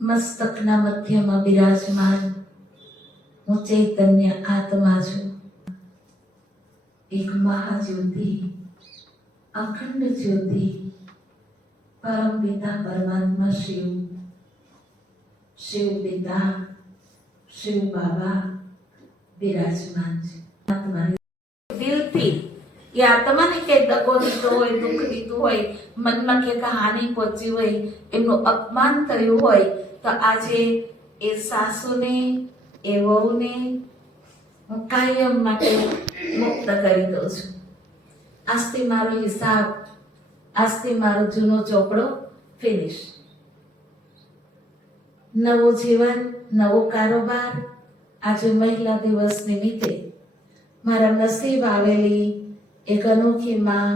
મસ્તકના મધ્યમાં બિરાજમાન હું ચૈતન્ય આત્મા છું. એક મહાજ્યોતિ, અખંડ જ્યોતિ, પરમ પિતા પરમાત્મા શિવ, શિવ પિતા, શિવ બાબા બિરાજમાન છે. આત્માને દિલથી એ આત્માને કઈ દગો દીધો હોય, દુઃખ દીધું હોય, મનમાં કે હાનિ પહોંચી હોય, એમનું અપમાન કર્યું હોય, તો આજે એ સાસુને, એ વહુને હું કાયમ માટે મુક્ત કરી દઉં છું. આજથી મારો હિસાબ, આજથી મારો જૂનો ચોપડો ફિનિશ. નવું જીવન, નવો કારોબાર. આજે મહિલા દિવસ નિમિત્તે મારા નસીબ આવેલી એક અનોખી માં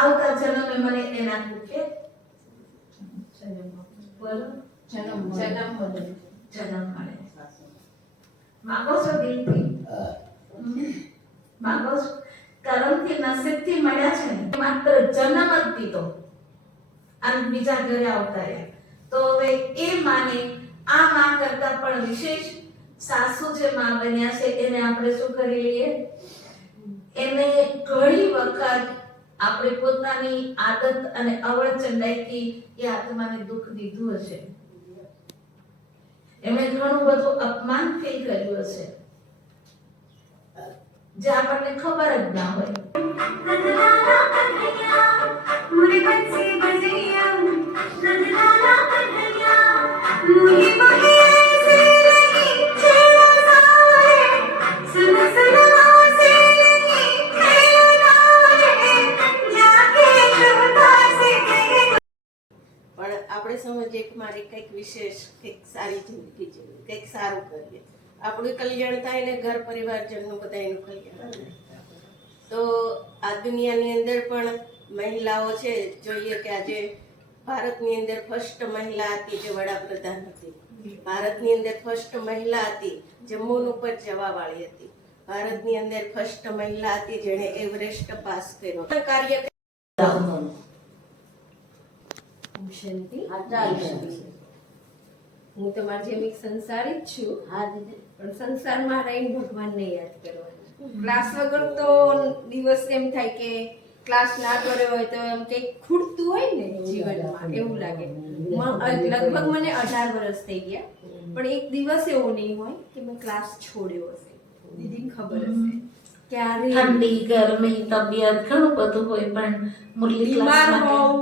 આવતા જન્મે મને એના ભૂખે જન્મ મળે. માગો છો દિલથી? માગો છો? કર્મથી, નસીબથી મળ્યા છે ને, માત્ર જન્મ જ દીધો અને બીજા ઘરે આવતા રહ્યા. તો હવે એ માને આ માં કરતા પણ વિશેષ સાસુ જે માં બન્યા છે એને આપણે શું કરી લઈએ? એને ઘણી વખત આપણે પોતાની આદત અને અવળચંડાઈથી એ આત્માને દુઃખ દીધું હશે. એમણે ઘણું બધું અપમાન ફીલ કર્યું હશે જે આપણને ખબર જ ના હોય. આપણે સમજીએ કે મારી કંઈક વિશેષ, કંઈક સારી જિંદગી જીવીએ, કંઈક સારું કરીએ, આપણું કલ્યાણ થાય ને ઘર પરિવારજનનું બધાનું કલ્યાણ થાય. તો આ દુનિયાની અંદર પણ મહિલાઓ છે. જોઈએ કે આજે ભારતની અંદર ફર્સ્ટ મહિલા હતી જે વડાપ્રધાન હતી. ભારતની અંદર ફર્સ્ટ મહિલા હતી જે મૂન ઉપર જવા વાળી હતી. ભારતની અંદર ફર્સ્ટ મહિલા હતી જેણે એવરેસ્ટ પાસ કર્યો. કાર્ય હું તમારી જેમ એક સંસારી જ છું, પણ સંસારમાં રહીને ભગવાનને યાદ કરવાના. ક્લાસ વગર તો દિવસ એમ થાય કે ક્લાસ ના કર્યો હોય તો એમ કંઈક ખૂટતું હોય ને જીવનમાં, એવું લાગે. લગભગ મને 18 વર્ષ થઈ ગયા, પણ એક દિવસ એવો નહીં હોય કે મેં ક્લાસ છોડ્યો હશે. દીદીને ખબર હશે ક્યારે ઠંડી, ગરમી, તબિયત ઘણું બધું હોય, પણ મુરલી બીમાર ક્લાસ હોવ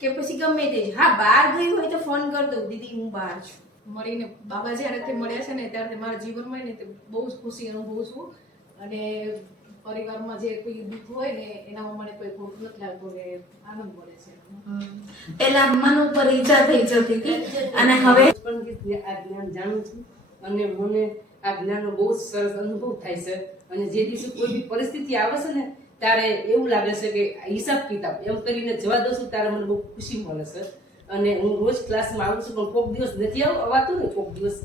કે પછી ગમે તે. હા, બહાર ગઈ હોય તો ફોન કર દઉં, દીદી હું બહાર છું. મળીને બાબા જ્યારેથી મળ્યા છે ને ત્યારથી મારા જીવનમાં ને તે બહુ જ ખુશી અનુભવું છું. અને પરિવારમાં જે કોઈ દુઃખ હોય ને એનામાં મને કોઈ ખોટ નથી લાગતું કે આનંદ મળે છે. પેલા મન ઉપર ઈજા થઈ જતી હતી અને હવે પણ આ જ્ઞાન જાણું છું અને મને આ જ્ઞાનનો બહુ સરસ અનુભવ થાય છે. અને જે દિવસે કોઈ બી પરિસ્થિતિ આવે છે ને ત્યારે એવું લાગે છે કે હિસાબ કિતાબ એમ કરીને જવા દઉં છું ત્યારે મને બહુ ખુશી મળે છે. અને હું રોજ ક્લાસમાં આવું છું, પણ કોઈક દિવસ નથી આવતું ને, કોઈક દિવસ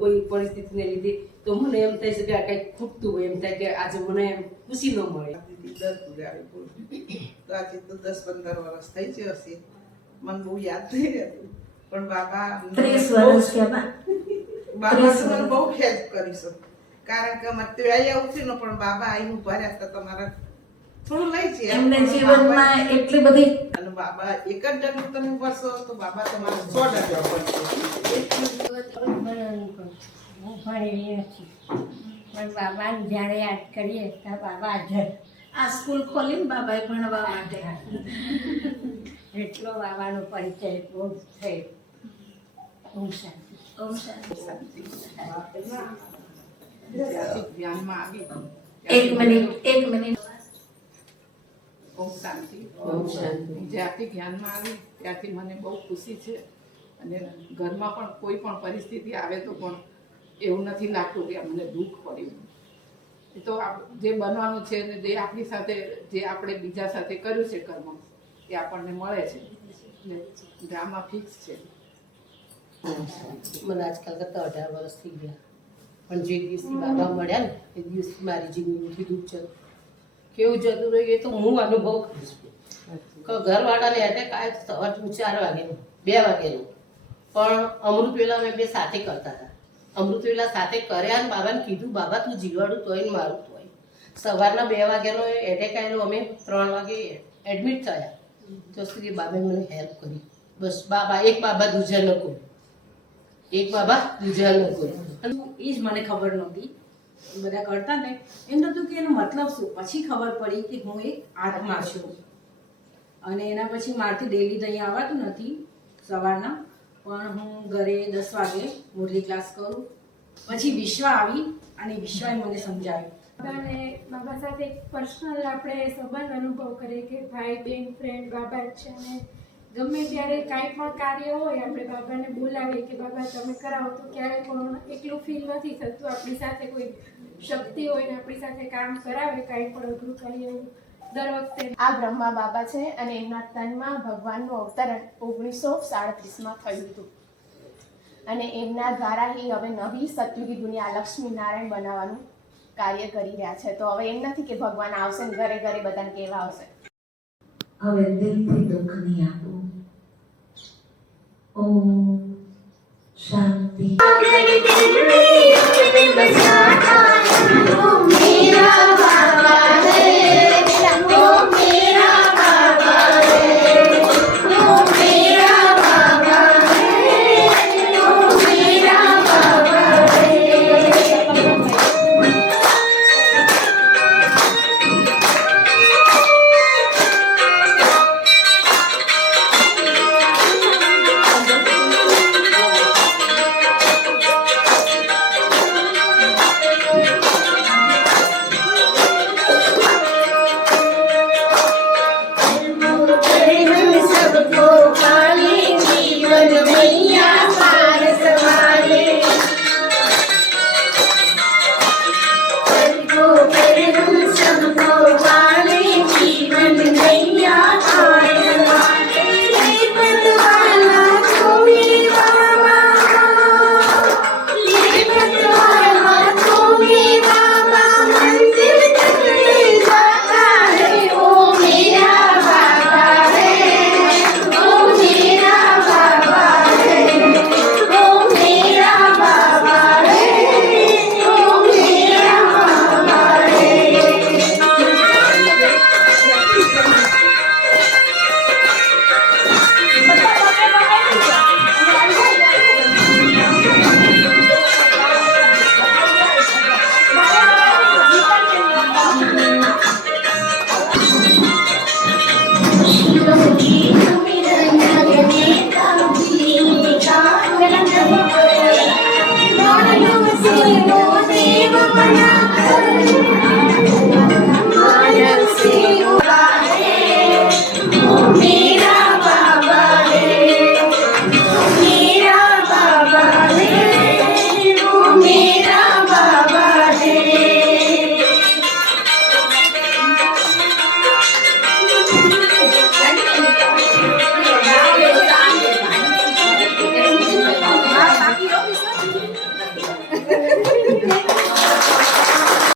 કોઈ પરિસ્થિતિને લીધે તો મને એમ થાય છે કે આ કંઈક ખૂટતું હોય, એમ થાય કે આજે મને એમ ખુશી ન મળે. તો આજે તો 10-15 વર્ષ થઈ જ હશે, મને બહુ યાદ નહીં રહેતું. પણ બાબા 30 વર્ષ થયા. બાબા તો મને બહુ હેલ્પ કરી છે, કારણ કે અમે ત્યાં આવું છું ને પણ બાબા આવીને ઉભા રહ્યા હતા તમારા થોડું લઈ છે એમને જીવનમાં એટલી બધી. અને બાબા એક જ ડગલું તમે વરસો તો બાબા તમારે 100 ડગલા પડશે. હું ભણેલી નથી, પણ બાબાને જ્યારે યાદ કરીએ ત્યારે બાબા હાજર. આ સ્કૂલ ખોલીને બાબાએ ભણવા માટે એટલો બાબાનો પરિચય બહુ થયો. ઓમ શાંતિ. ઓમ શાંતિ. ધ્યાનમાં આવી એક મિનિટ. ઓમ શાંતિ. ઓમ શાંતિ. જ્યારથી ધ્યાનમાં આવી ત્યારથી મને બહુ ખુશી છે. અને ઘરમાં પણ કોઈ પણ પરિસ્થિતિ આવે તો પણ એવું નથી લાગતું કે મને દુઃખ પડ્યું. એ તો જે બનવાનું છે ને જે આપણી સાથે, જે આપણે બીજા સાથે કર્યું છે કર્મ, એ આપણને મળે છે. એટલે ડ્રામા ફિક્સ છે. મને આજકાલ કરતા 18 વર્ષ થઈ ગયા, પણ જે દિવસથી બાબા મળ્યા ને એ દિવસથી મારી જિંદગીથી દુઃખ જતું. કેવું જતું રહ્યું એ તો હું અનુભવ કરીશ. ઘરવાળાને એટેક આવે તો સવારનું 4 વાગેનું 2 વાગેનું પણ અમૃતવેલા અમે બે સાથે કરતા હતા. અમૃતવેલા સાથે કર્યા અને બાબાને કીધું, બાબા તું જીવાડું તોય ને મારું તોય. સવારના 2 વાગ્યાનો એટેક આવેલો, અમે 3 વાગે એડમિટ થયા. તો સુધી બાબાએ મને હેલ્પ કરી. બસ બાબા, એક બાબા દૂજા ન કોઈ, એક બાબા દૂજા ન કોઈ. એ જ મને ખબર નહોતી. બધા કરતા ને એમ નહોતું કે એનો મતલબ શું. પછી ખબર પડી કે હું એક આત્મા છું. અને એના પછી મારથી ડેલી તો અહીંયા આવવાતું નથી સવારના, પણ હું ઘરે 10 વાગે મુરલી ક્લાસ કરું. પછી વિશ્વા આવી અને વિશ્વાએ મને સમજાવ્યું. અને બાબા સાથે પર્સનલ આપણે સંબંધ અનુભવ કરીએ કે ભાઈ બેન ફ્રેન્ડ બાબા જ છે. અને ગમે ત્યારે કાંઈ પણ કાર્ય હોય આપણે બાબાને બોલાવીએ કે બાબા તમે કરાવો, તો ક્યારેય પણ એકલું ફીલ નથી થતું. આપણી સાથે કોઈ શક્તિ હોય ને આપણી સાથે કામ કરાવે, કાંઈ પણ અઘરું કાર્ય હોય દર વખતે. આ બ્રહ્મા બાબા છે અને એમના તનમાં ભગવાનનું અવતરણ 1937માં થયું હતું. અને એમના દ્વારા ही હવે નવી સતયુગી દુનિયા લક્ષ્મી નારાયણ બનાવવાનું કાર્ય કરી રહ્યા છે. તો હવે એમ નથી કે ભગવાન આવશે ને ઘરે ઘરે બધાને કહેવા આવશે. હવે દિલથી દુઃખ નહીં આપવું. ઓમ શાંતિ.